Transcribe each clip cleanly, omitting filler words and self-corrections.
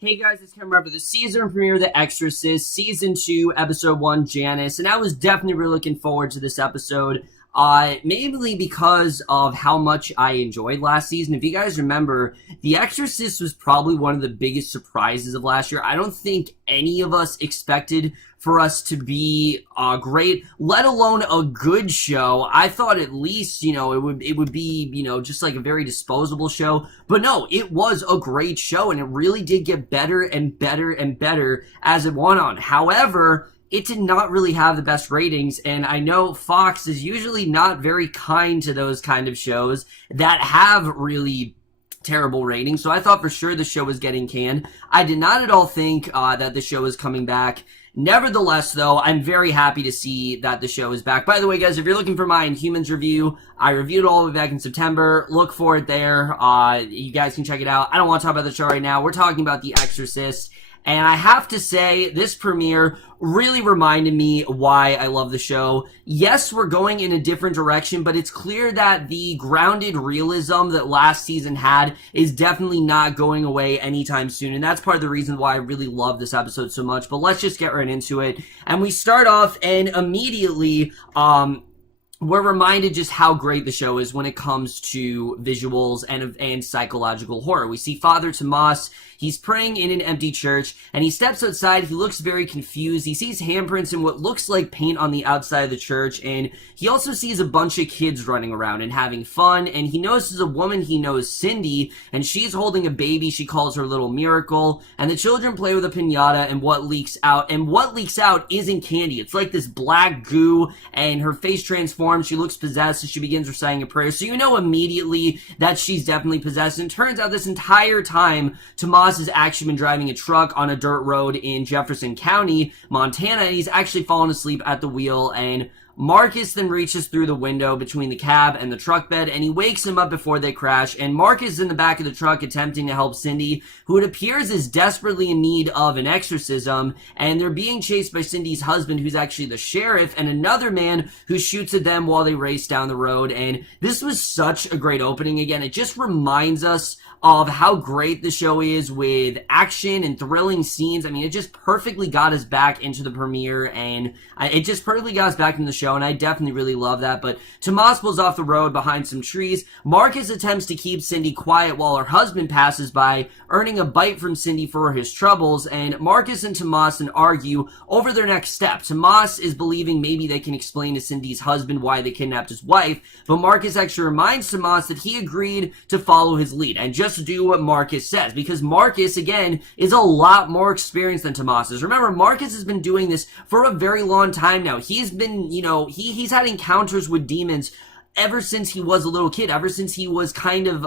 Hey guys, it's Cameron for the season premiere of The Exorcist, Season 2, Episode 1, Janus, and I was definitely really looking forward to this episode, mainly because of how much I enjoyed last season. If you guys remember, The Exorcist was probably one of the biggest surprises of last year. I don't think any of us expected for us to be great, let alone a good show. I thought at least, it would be, just like a very disposable show. But no, it was a great show, and it really did get better and better and better as it went on. However, it did not really have the best ratings, and I know Fox is usually not very kind to those kind of shows that have really terrible ratings, so I thought for sure the show was getting canned. I did not at all think that the show was coming back. Nevertheless, though, I'm very happy to see that the show is back. By the way, guys, if you're looking for my Inhumans review, I reviewed it all the way back in September. Look for it there. You guys can check it out. I don't want to talk about the show right now. We're talking about The Exorcist. And I have to say, this premiere really reminded me why I love the show. Yes, we're going in a different direction, but it's clear that the grounded realism that last season had is definitely not going away anytime soon. And that's part of the reason why I really love this episode so much. But let's just get right into it. And we start off and immediately, we're reminded just how great the show is when it comes to visuals and psychological horror. We see Father Tomas. He's praying in an empty church, and he steps outside. He looks very confused. He sees handprints and what looks like paint on the outside of the church, and he also sees a bunch of kids running around and having fun, and he notices a woman he knows, Cindy, and she's holding a baby. She calls her Little Miracle, and the children play with a piñata, and what leaks out isn't candy. It's like this black goo, and her face transforms. She looks possessed, and she begins reciting a prayer, so you know immediately that she's definitely possessed, and it turns out this entire time, Tomas has actually been driving a truck on a dirt road in Jefferson County, Montana, and he's actually fallen asleep at the wheel, and Marcus then reaches through the window between the cab and the truck bed, and he wakes him up before they crash, and Marcus is in the back of the truck attempting to help Cindy, who it appears is desperately in need of an exorcism, and they're being chased by Cindy's husband, who's actually the sheriff, and another man who shoots at them while they race down the road, and this was such a great opening. Again, it just reminds us of how great the show is with action and thrilling scenes. I mean, it just perfectly got us back into the premiere, and it just perfectly got us back in the show, and I definitely really love that. But Tomas pulls off the road behind some trees. Marcus attempts to keep Cindy quiet while her husband passes by, earning a bite from Cindy for his troubles, and Marcus and Tomas then argue over their next step. Tomas is believing maybe they can explain to Cindy's husband why they kidnapped his wife, but Marcus actually reminds Tomas that he agreed to follow his lead and just do what Marcus says, because Marcus, again, is a lot more experienced than Tomas is. Remember, Marcus has been doing this for a very long time now. He's been, he's had encounters with demons ever since he was a little kid, ever since he was kind of,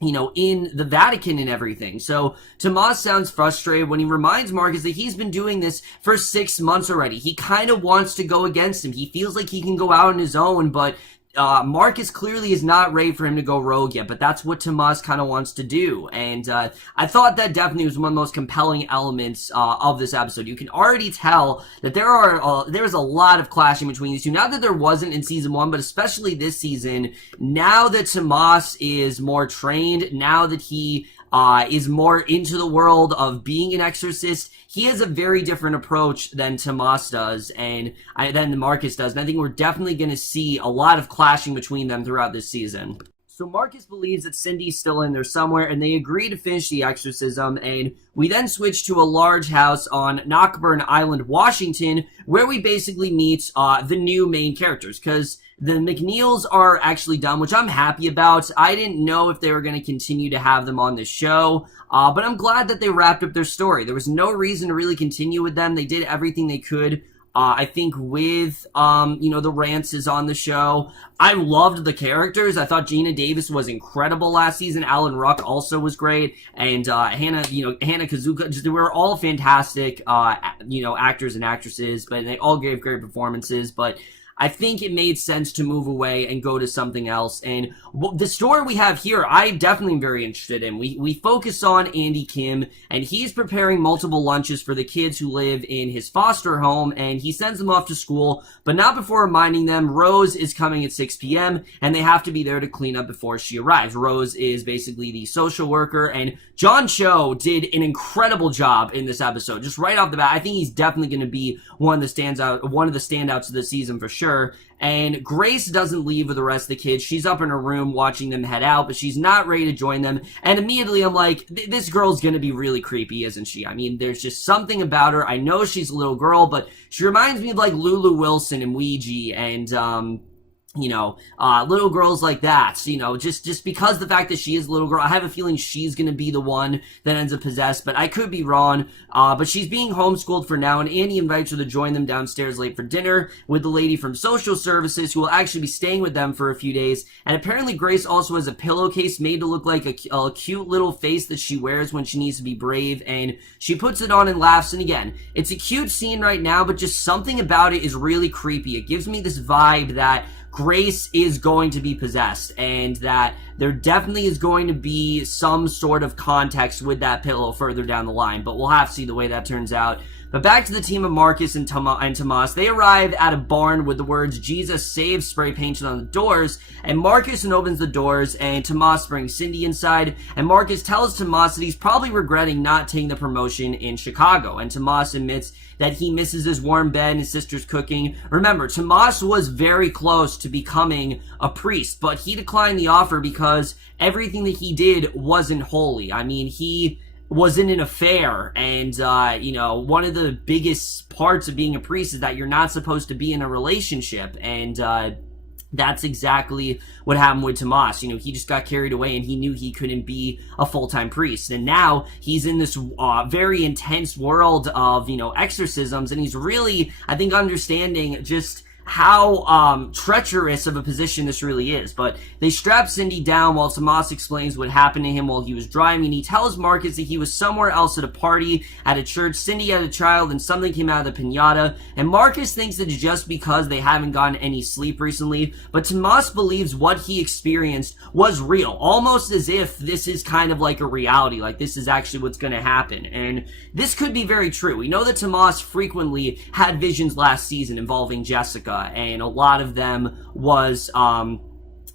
in the Vatican and everything. So Tomas sounds frustrated when he reminds Marcus that he's been doing this for 6 months already. He kind of wants to go against him. He feels like he can go out on his own, but Marcus clearly is not ready for him to go rogue yet, but that's what Tomas kind of wants to do, and I thought that definitely was one of the most compelling elements of this episode. You can already tell that there's a lot of clashing between these two. Not that there wasn't in season 1, but especially this season, now that Tomas is more trained, now that he is more into the world of being an exorcist, he has a very different approach than Tomas does, and than Marcus does, and I think we're definitely going to see a lot of clashing between them throughout this season. So Marcus believes that Cindy's still in there somewhere, and they agree to finish the exorcism, and we then switch to a large house on Knockburn Island, Washington, where we basically meet the new main characters, because the McNeils are actually done, which I'm happy about. I didn't know if they were going to continue to have them on the show, but I'm glad that they wrapped up their story. There was no reason to really continue with them. They did everything they could. I think with, the Rances on the show. I loved the characters. I thought Gina Davis was incredible last season. Alan Ruck also was great. And, Hannah Kazuka, they were all fantastic, actors and actresses, but they all gave great performances. But I think it made sense to move away and go to something else. And the story we have here, I definitely am very interested in. We focus on Andy Kim, and he's preparing multiple lunches for the kids who live in his foster home, and he sends them off to school, but not before reminding them Rose is coming at 6 p.m., and they have to be there to clean up before she arrives. Rose is basically the social worker, and John Cho did an incredible job in this episode. Just right off the bat, I think he's definitely going to be one of the standouts of the season for sure. And Grace doesn't leave with the rest of the kids. She's up in her room watching them head out, but she's not ready to join them. And immediately I'm like, this girl's gonna be really creepy, isn't she? I mean, there's just something about her. I know she's a little girl, but she reminds me of like Lulu Wilson and Ouija and little girls like that. So, just because the fact that she is a little girl, I have a feeling she's going to be the one that ends up possessed, but I could be wrong. But she's being homeschooled for now, and Andy invites her to join them downstairs late for dinner with the lady from social services who will actually be staying with them for a few days. And apparently Grace also has a pillowcase made to look like a cute little face that she wears when she needs to be brave, and she puts it on and laughs. And again, it's a cute scene right now, but just something about it is really creepy. It gives me this vibe that Grace is going to be possessed, and that there definitely is going to be some sort of context with that pillow further down the line, but we'll have to see the way that turns out. But back to the team of Marcus and Tomas. They arrive at a barn with the words "Jesus Saves" spray painted on the doors, and Marcus opens the doors, and Tomas brings Cindy inside, and Marcus tells Tomas that he's probably regretting not taking the promotion in Chicago, and Tomas admits that he misses his warm bed and his sister's cooking. Remember, Tomas was very close to becoming a priest, but he declined the offer because everything that he did wasn't holy. I mean, he was in an affair, and one of the biggest parts of being a priest is that you're not supposed to be in a relationship, and that's exactly what happened with Tomas. He just got carried away, and he knew he couldn't be a full-time priest. And now he's in this very intense world of, exorcisms, and he's really, I think, understanding just how treacherous of a position this really is. But they strap Cindy down while Tomas explains what happened to him while he was driving, and he tells Marcus that he was somewhere else at a party at a church. Cindy had a child and something came out of the piñata, and Marcus thinks it's just because they haven't gotten any sleep recently, but Tomas believes what he experienced was real, almost as if this is kind of like a reality, like this is actually what's going to happen. And this could be very true. We know that Tomas frequently had visions last season involving Jessica, and a lot of them was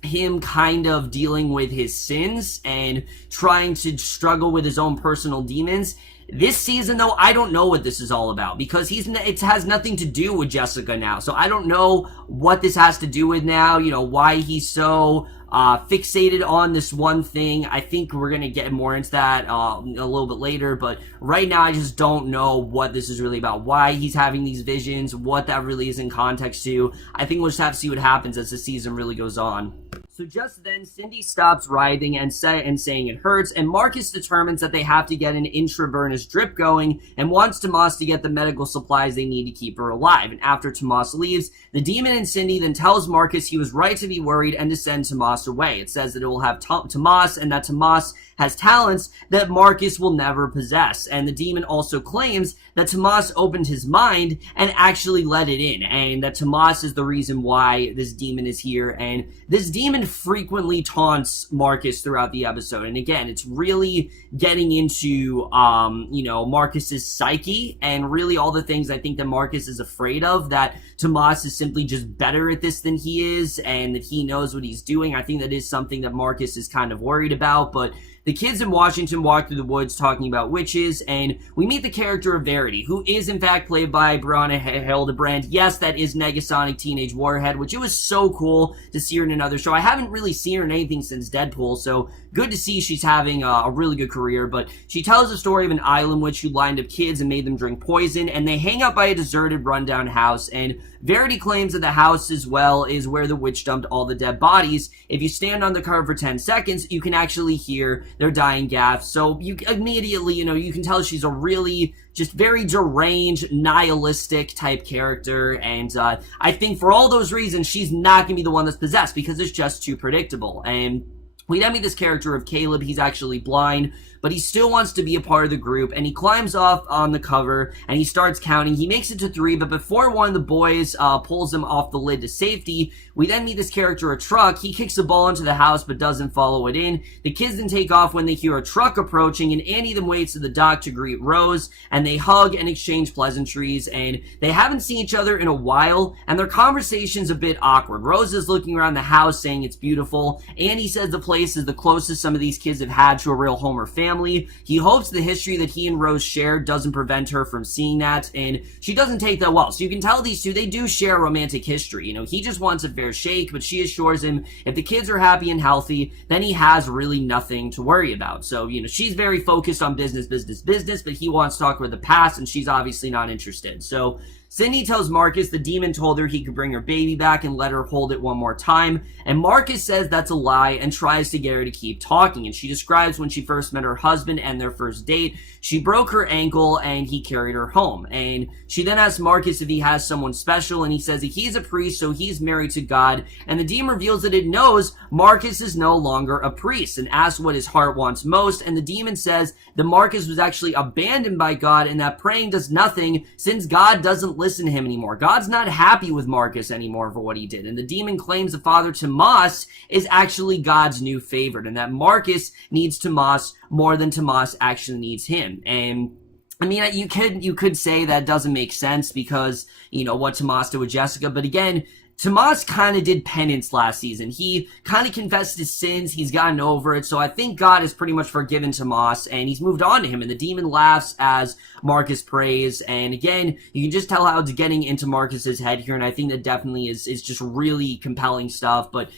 him kind of dealing with his sins and trying to struggle with his own personal demons. This season, though, I don't know what this is all about, because it has nothing to do with Jessica now. So I don't know what this has to do with now, why he's so fixated on this one thing. I think we're going to get more into that a little bit later, but right now I just don't know what this is really about, why he's having these visions, what that really is in context to. I think we'll just have to see what happens as the season really goes on. So just then, Cindy stops writhing and saying it hurts, and Marcus determines that they have to get an intravenous drip going and wants Tomas to get the medical supplies they need to keep her alive. And after Tomas leaves, the demon in Cindy then tells Marcus he was right to be worried and to send Tomas away. It says that it will have Tomas, and that Tomas has talents that Marcus will never possess. And the demon also claims that Tomas opened his mind and actually let it in, and that Tomas is the reason why this demon is here. And this demon frequently taunts Marcus throughout the episode, and again, it's really getting into Marcus's psyche and really all the things I think that Marcus is afraid of, that Tomas is simply just better at this than he is, and that he knows what he's doing. I think that is something that Marcus is kind of worried about. But the kids in Washington walk through the woods talking about witches, and we meet the character of Verity, who is in fact played by Brianna Hildebrand. Yes, that is Negasonic Teenage Warhead, which it was so cool to see her in another show. I haven't really seen her in anything since Deadpool, so good to see she's having a really good career. But she tells the story of an island witch who lined up kids and made them drink poison, and they hang out by a deserted, rundown house, and Verity claims that the house as well is where the witch dumped all the dead bodies. If you stand on the cover for 10 seconds, you can actually hear their dying gasps. So you immediately, you can tell she's a really just very deranged, nihilistic type character, and I think for all those reasons, she's not going to be the one that's possessed, because it's just too predictable. And We then meet this character of Caleb. He's actually blind, but he still wants to be a part of the group, and he climbs off on the cover, and he starts counting. He makes it to 3, but before one of the boys pulls him off the lid to safety, we then meet this character, a truck. He kicks a ball into the house, but doesn't follow it in. The kids then take off when they hear a truck approaching, and Andy then waits at the dock to greet Rose, and they hug and exchange pleasantries, and they haven't seen each other in a while, and their conversation's a bit awkward. Rose is looking around the house, saying it's beautiful. Andy says the place is the closest some of these kids have had to a real home or family. He hopes the history that he and Rose shared doesn't prevent her from seeing that, and she doesn't take that well. So you can tell these two, they do share a romantic history. You know, he just wants a fair shake, but she assures him if the kids are happy and healthy, then he has really nothing to worry about. So, you know, she's very focused on business, but he wants to talk about the past, and she's obviously not interested. So Cindy tells Marcus the demon told her he could bring her baby back and let her hold it one more time, and Marcus says that's a lie and tries to get her to keep talking, and she describes when she first met her husband and their first date. She broke her ankle and he carried her home, and she then asks Marcus if he has someone special, and he says that he's a priest, so he's married to God, and the demon reveals that it knows Marcus is no longer a priest and asks what his heart wants most, and the demon says that Marcus was actually abandoned by God and that praying does nothing since God doesn't listen to him anymore. God's not happy with Marcus anymore for what he did, and the demon claims the father Tomas is actually God's new favorite, and that Marcus needs Tomas more than Tomas actually needs him. And I mean, you could say that doesn't make sense because, you know, what Tomas did with Jessica, but again, Tomas kind of did penance last season. He kind of confessed his sins. He's gotten over it. So I think God has pretty much forgiven Tomas, and he's moved on to him. And the demon laughs as Marcus prays. And again, you can just tell how it's getting into Marcus's head here. And I think that definitely is just really compelling stuff. But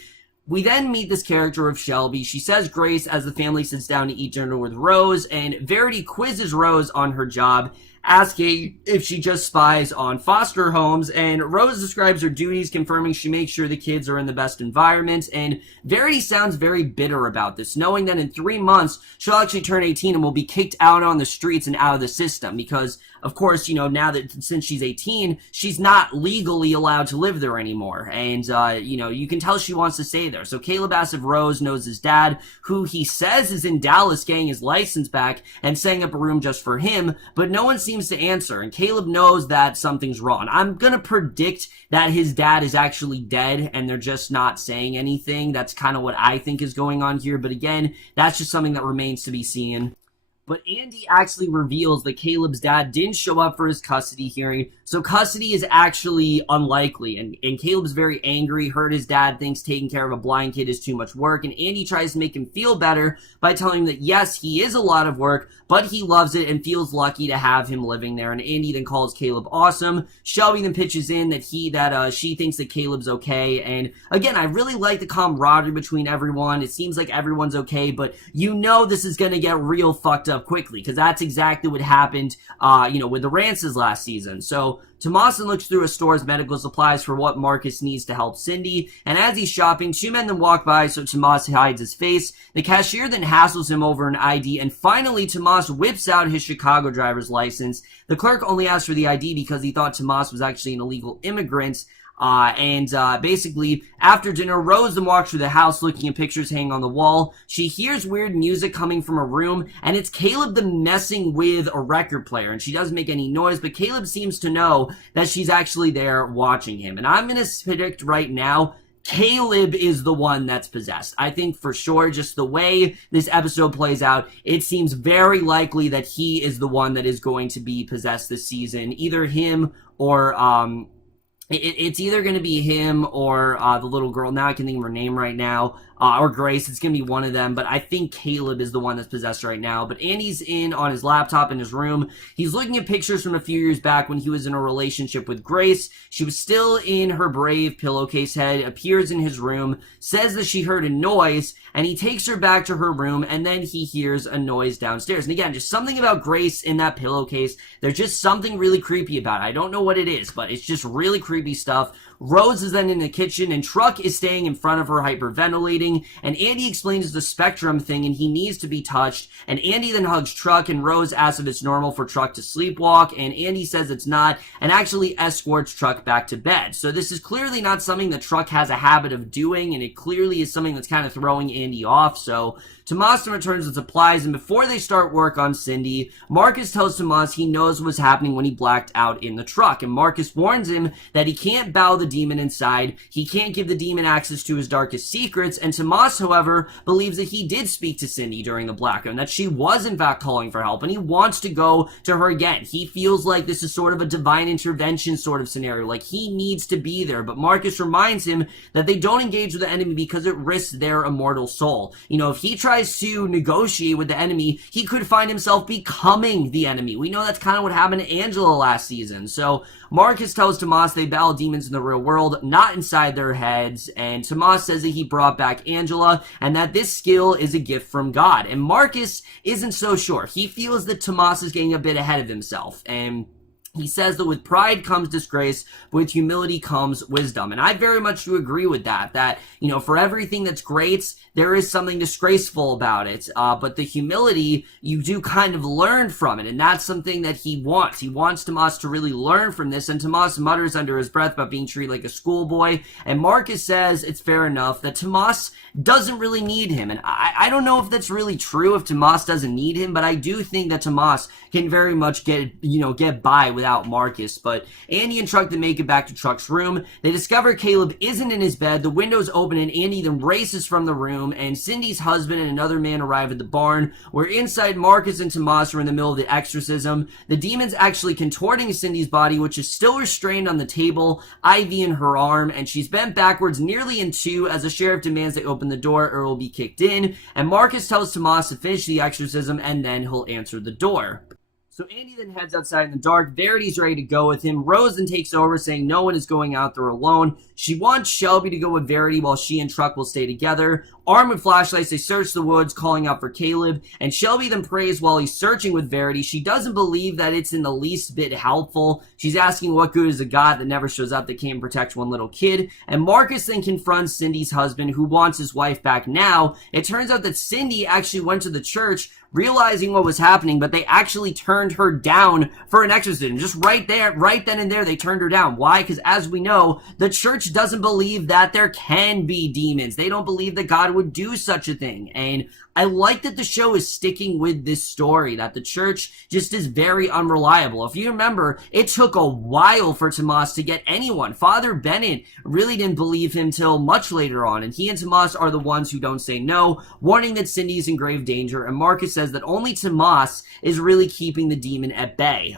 we then meet this character of Shelby. She says grace as the family sits down to eat dinner with Rose. And Verity quizzes Rose on her job, asking if she just spies on foster homes, and Rose describes her duties, confirming she makes sure the kids are in the best environment, and Verity sounds very bitter about this, knowing that in 3 months, she'll actually turn 18 and will be kicked out on the streets and out of the system, because, of course, you know, now that since she's 18, she's not legally allowed to live there anymore, and, you know, you can tell she wants to stay there. So Caleb asks if Rose knows his dad, who he says is in Dallas getting his license back and setting up a room just for him, but no one seems to answer, and Caleb knows that something's wrong. I'm gonna predict that his dad is actually dead and they're just not saying anything. That's kind of what I think is going on here, but again, that's just something that remains to be seen. But Andy actually reveals that Caleb's dad didn't show up for his custody hearing, so custody is actually unlikely, and Caleb's very angry, hurt his dad, thinks taking care of a blind kid is too much work, and Andy tries to make him feel better by telling him that yes, he is a lot of work, but he loves it and feels lucky to have him living there, and Andy then calls Caleb awesome. Shelby then pitches in that she thinks that Caleb's okay, and again, I really like the camaraderie between everyone. It seems like everyone's okay, but you know this is gonna get real fucked up quickly, because that's exactly what happened, you know, with the Rances last season. So Tomasin looks through a store's medical supplies for what Marcus needs to help Cindy, and as he's shopping, 2 men then walk by, so Tomas hides his face. The cashier then hassles him over an ID, and finally Tomas whips out his Chicago driver's license. The clerk only asked for the ID because he thought Tomas was actually an illegal immigrant. Basically, after dinner, Rose then walks through the house looking at pictures hanging on the wall. She hears weird music coming from a room, and it's Caleb then messing with a record player, and she doesn't make any noise, but Caleb seems to know that she's actually there watching him. And I'm gonna predict right now, Caleb is the one that's possessed. I think for sure, just the way this episode plays out, it seems very likely that he is the one that is going to be possessed this season. Either him or, it's either going to be him or the little girl. Now I can think of her name right now. Or Grace. It's going to be one of them. But I think Caleb is the one that's possessed right now. But Andy's in on his laptop in his room. He's looking at pictures from a few years back when he was in a relationship with Grace. She was still in her brave pillowcase head, appears in his room, says that she heard a noise, and he takes her back to her room, and then he hears a noise downstairs. And again, just something about Grace in that pillowcase. There's just something really creepy about it. I don't know what it is, but it's just really creepy stuff. Rose is then in the kitchen, and Truck is staying in front of her hyperventilating, and Andy explains the spectrum thing and he needs to be touched, and Andy then hugs Truck, and Rose asks if it's normal for Truck to sleepwalk, and Andy says it's not, and actually escorts Truck back to bed. So this is clearly not something that Truck has a habit of doing, and it clearly is something that's kind of throwing Andy off. So Tomas then returns with supplies, and before they start work on Cindy, Marcus tells Tomas he knows what's happening when he blacked out in the truck, and Marcus warns him that he can't bow the demon inside, he can't give the demon access to his darkest secrets, and Tomas, however, believes that he did speak to Cindy during the blackout, and that she was in fact calling for help, and he wants to go to her again. He feels like this is sort of a divine intervention sort of scenario, like he needs to be there, but Marcus reminds him that they don't engage with the enemy because it risks their immortal soul. You know, if he tries to negotiate with the enemy, he could find himself becoming the enemy. We know that's kind of what happened to Angela last season. So Marcus tells Tomas they battle demons in the real world, not inside their heads, and Tomas says that he brought back Angela and that this skill is a gift from God. And Marcus isn't so sure. He feels that Tomas is getting a bit ahead of himself, and he says that with pride comes disgrace, but with humility comes wisdom. And I very much do agree with that, you know, for everything that's great, there is something disgraceful about it. But the humility, you do kind of learn from it. And that's something that he wants. He wants Tomas to really learn from this. And Tomas mutters under his breath about being treated like a schoolboy. And Marcus says it's fair enough that Tomas doesn't really need him. And I don't know if that's really true, if Tomas doesn't need him, but I do think that Tomas can very much get by without Marcus. But Andy and Truck then make it back to Truck's room. They discover Caleb isn't in his bed. The window's open and Andy then races from the room, and Cindy's husband and another man arrive at the barn, where inside Marcus and Tomas are in the middle of the exorcism. The demon's actually contorting Cindy's body, which is still restrained on the table, IV in her arm, and she's bent backwards nearly in two as the sheriff demands they open the door or it will be kicked in, and Marcus tells Tomas to finish the exorcism and then he'll answer the door. So Andy then heads outside in the dark. Verity's ready to go with him. Rose then takes over, saying no one is going out there alone. She wants Shelby to go with Verity while she and Truck will stay together. Armed with flashlights, they search the woods, calling out for Caleb, and Shelby then prays while he's searching with Verity. She doesn't believe that it's in the least bit helpful. She's asking what good is a God that never shows up that can't protect one little kid, and Marcus then confronts Cindy's husband, who wants his wife back now. It turns out that Cindy actually went to the church realizing what was happening, but they actually turned her down for an exorcism. Just right there, right then and there, they turned her down. Why? Because as we know, the church doesn't believe that there can be demons. They don't believe that God would do such a thing. And I like that the show is sticking with this story, that the church just is very unreliable. If you remember, it took a while for Tomas to get anyone. Father Bennett really didn't believe him till much later on, and he and Tomas are the ones who don't say no, warning that Cindy's in grave danger, and Marcus says that only Tomas is really keeping the demon at bay,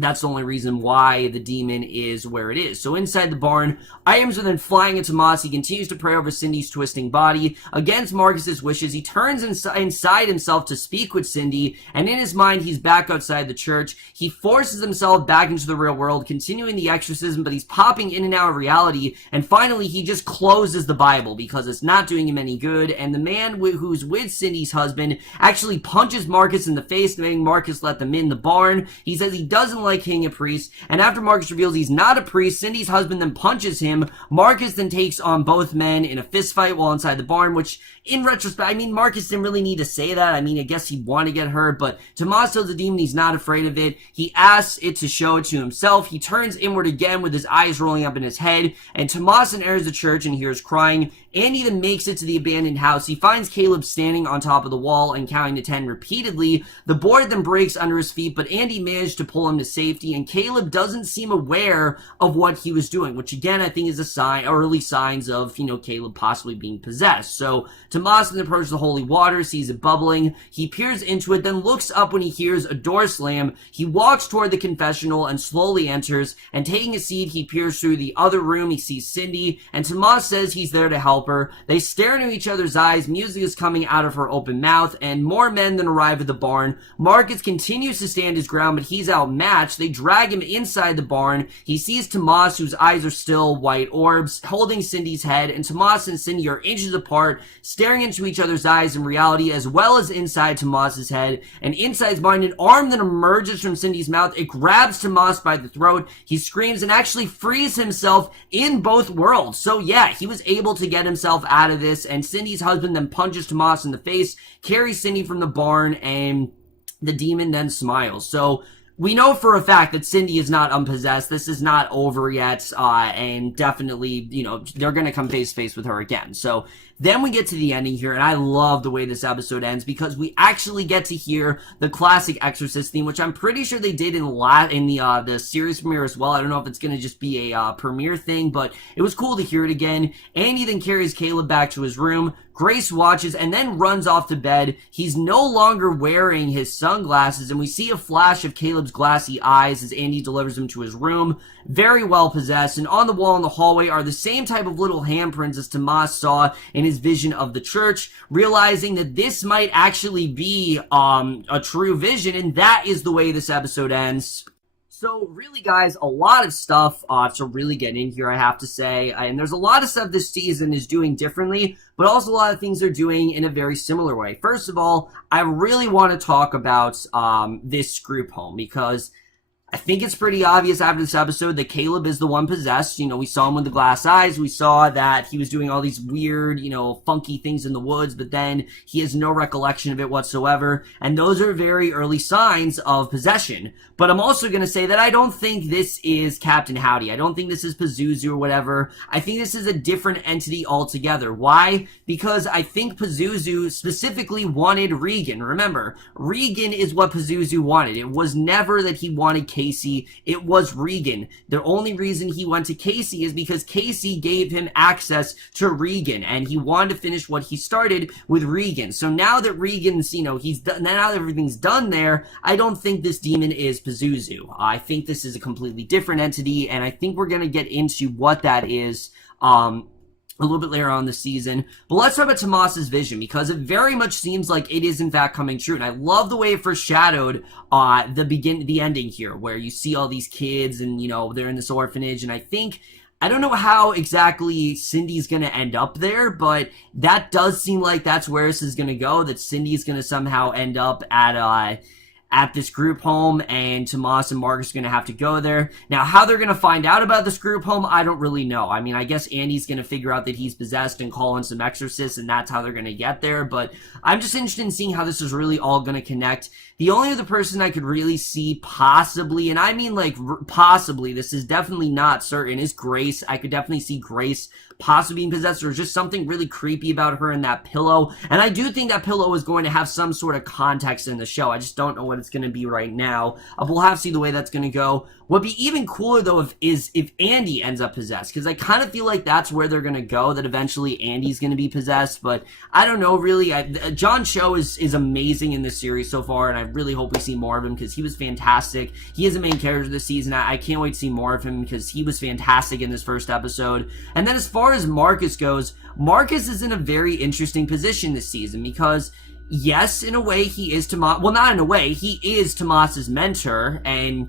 that's the only reason why the demon is where it is. So inside the barn, items are then flying at Tomas. He continues to pray over Cindy's twisting body. Against Marcus's wishes, he turns inside himself to speak with Cindy, and in his mind, he's back outside the church. He forces himself back into the real world, continuing the exorcism, but he's popping in and out of reality, and finally, he just closes the Bible because it's not doing him any good, and the man who's with Cindy's husband actually punches Marcus in the face, making Marcus let them in the barn. He says he doesn't like being a priest, and after Marcus reveals he's not a priest, Cindy's husband then punches him. Marcus then takes on both men in a fist fight while inside the barn, which in retrospect, I mean, Marcus didn't really need to say that. I mean, I guess he'd want to get hurt, but Tomas tells the demon he's not afraid of it. He asks it to show it to himself. He turns inward again with his eyes rolling up in his head, and Tomas then enters the church and hears crying. Andy then makes it to the abandoned house. He finds Caleb standing on top of the wall and counting to 10 repeatedly. The board then breaks under his feet, but Andy managed to pull him to safety, and Caleb doesn't seem aware of what he was doing, which again I think is a sign, early signs of, Caleb possibly being possessed. So Tomas then approaches the holy water, sees it bubbling. He peers into it, then looks up when he hears a door slam. He walks toward the confessional and slowly enters, and taking a seat, he peers through the other room. He sees Cindy, and Tomas says he's there to help her. They stare into each other's eyes. Music is coming out of her open mouth, and more men then arrive at the barn. Marcus continues to stand his ground, but he's outmatched. match. They drag him inside the barn. He sees Tomas, whose eyes are still white orbs, holding Cindy's head, and Tomas and Cindy are inches apart, staring into each other's eyes in reality, as well as inside Tomas's head. And inside his mind, an arm that emerges from Cindy's mouth. It grabs Tomas by the throat. He screams and actually frees himself in both worlds. So yeah, he was able to get himself out of this, and Cindy's husband then punches Tomas in the face, carries Cindy from the barn, and the demon then smiles. So we know for a fact that Cindy is not unpossessed. This is not over yet, and definitely, they're going to come face to face with her again. So then we get to the ending here, and I love the way this episode ends because we actually get to hear the classic Exorcist theme, which I'm pretty sure they did in the series premiere as well. I don't know if it's going to just be a premiere thing, but it was cool to hear it again. Andy then carries Caleb back to his room. Grace watches and then runs off to bed. He's no longer wearing his sunglasses, and we see a flash of Caleb's glassy eyes as Andy delivers him to his room. Very well possessed, and on the wall in the hallway are the same type of little handprints as Tomas saw in his vision of the church, realizing that this might actually be a true vision, and that is the way this episode ends. So really, guys, a lot of stuff to really get in here, I have to say. And there's a lot of stuff this season is doing differently, but also a lot of things they're doing in a very similar way. First of all, I really want to talk about this group home, because I think it's pretty obvious after this episode that Caleb is the one possessed. We saw him with the glass eyes. We saw that he was doing all these weird, funky things in the woods, but then he has no recollection of it whatsoever. And those are very early signs of possession. But I'm also going to say that I don't think this is Captain Howdy. I don't think this is Pazuzu or whatever. I think this is a different entity altogether. Why? Because I think Pazuzu specifically wanted Regan. Remember, Regan is what Pazuzu wanted. It was never that he wanted Casey. It was Regan. The only reason he went to Casey is because Casey gave him access to Regan, and he wanted to finish what he started with Regan. So now that Regan's, now that everything's done there, I don't think this demon is Pazuzu. I think this is a completely different entity, and I think we're going to get into what that is a little bit later on this season. But let's talk about Tomas's vision, because it very much seems like it is in fact coming true. And I love the way it foreshadowed the ending here, where you see all these kids and, they're in this orphanage. And I don't know how exactly Cindy's going to end up there, but that does seem like that's where this is going to go, that Cindy's going to somehow end up at this group home, and Tomas and Marcus are going to have to go there. Now, how they're going to find out about this group home, I don't really know. I mean, I guess Andy's going to figure out that he's possessed and call in some exorcists, and that's how they're going to get there. But I'm just interested in seeing how this is really all going to connect. The only other person I could really see possibly, and I mean like possibly, this is definitely not certain, is Grace. I could definitely see Grace possibly being possessed. There's just something really creepy about her and that pillow. And I do think that pillow is going to have some sort of context in the show. I just don't know what it's going to be right now. We'll have to see the way that's going to go. What'd be even cooler, though, if Andy ends up possessed, because I kind of feel like that's where they're going to go, that eventually Andy's going to be possessed, but I don't know, really. John Cho is amazing in this series so far, and I really hope we see more of him, because he was fantastic. He is the main character this season. I can't wait to see more of him, because he was fantastic in this first episode. And then as far as Marcus goes, Marcus is in a very interesting position this season, because yes, in a way, he is Tomas. Well, not in a way. He is Tomas's mentor, and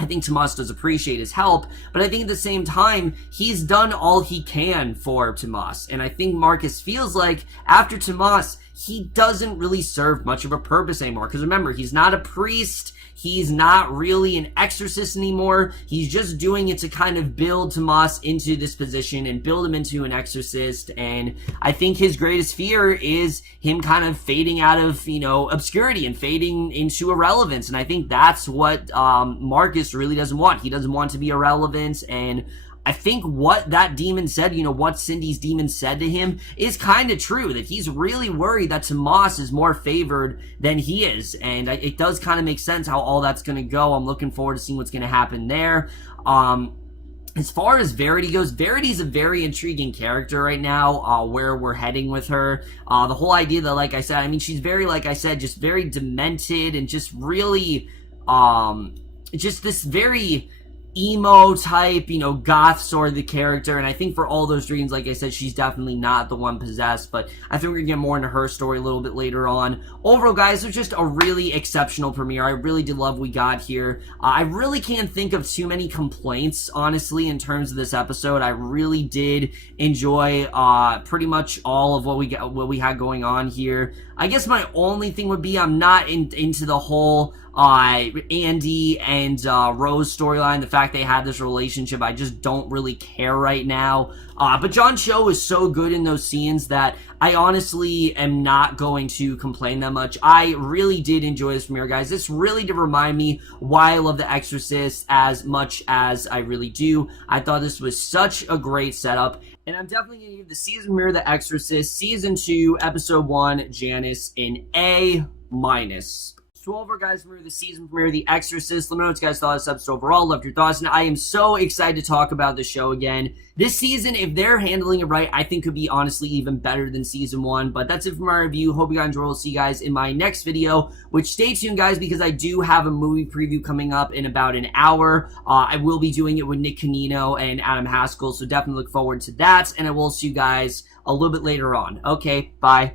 I think Tomas does appreciate his help, but I think at the same time, he's done all he can for Tomas. And I think Marcus feels like after Tomas, he doesn't really serve much of a purpose anymore. Because remember, he's not a priest. He's not really an exorcist anymore. He's just doing it to kind of build Tomas into this position and build him into an exorcist. And I think his greatest fear is him kind of fading out of, obscurity and fading into irrelevance. And I think that's what Marcus really doesn't want. He doesn't want to be irrelevant. And I think what that demon said, what Cindy's demon said to him is kind of true, that he's really worried that Tomas is more favored than he is. And it does kind of make sense how all that's going to go. I'm looking forward to seeing what's going to happen there. As far as Verity goes, Verity's a very intriguing character right now, where we're heading with her. The whole idea that, like I said, she's very, like I said, just very demented and just really, just this very emo type, goth sort of the character. And I think for all those dreams, like I said, she's definitely not the one possessed, but I think we're gonna get more into her story a little bit later on. Overall, guys, it was just a really exceptional premiere. I really did love what we got here. I really can't think of too many complaints, honestly, in terms of this episode. I really did enjoy pretty much all of what we had going on here. I guess my only thing would be I'm not into the whole Andy and Rose storyline. The fact they had this relationship, I just don't really care right now. But John Cho was so good in those scenes that I honestly am not going to complain that much. I really did enjoy this premiere, guys. This really did remind me why I love The Exorcist as much as I really do. I thought this was such a great setup. And I'm definitely going to give the season premiere of The Exorcist, Season 2, Episode 1, Janus, an A-. So over, guys, remember the season premiere of The Exorcist. Let me know what you guys thought of this episode overall. Loved your thoughts, and I am so excited to talk about the show again. This season, if they're handling it right, I think could be honestly even better than Season 1. But that's it for my review. Hope you guys enjoy. We'll see you guys in my next video, which stay tuned, guys, because I do have a movie preview coming up in about an hour. I will be doing it with Nick Canino and Adam Haskell, so definitely look forward to that, and I will see you guys a little bit later on. Okay, bye.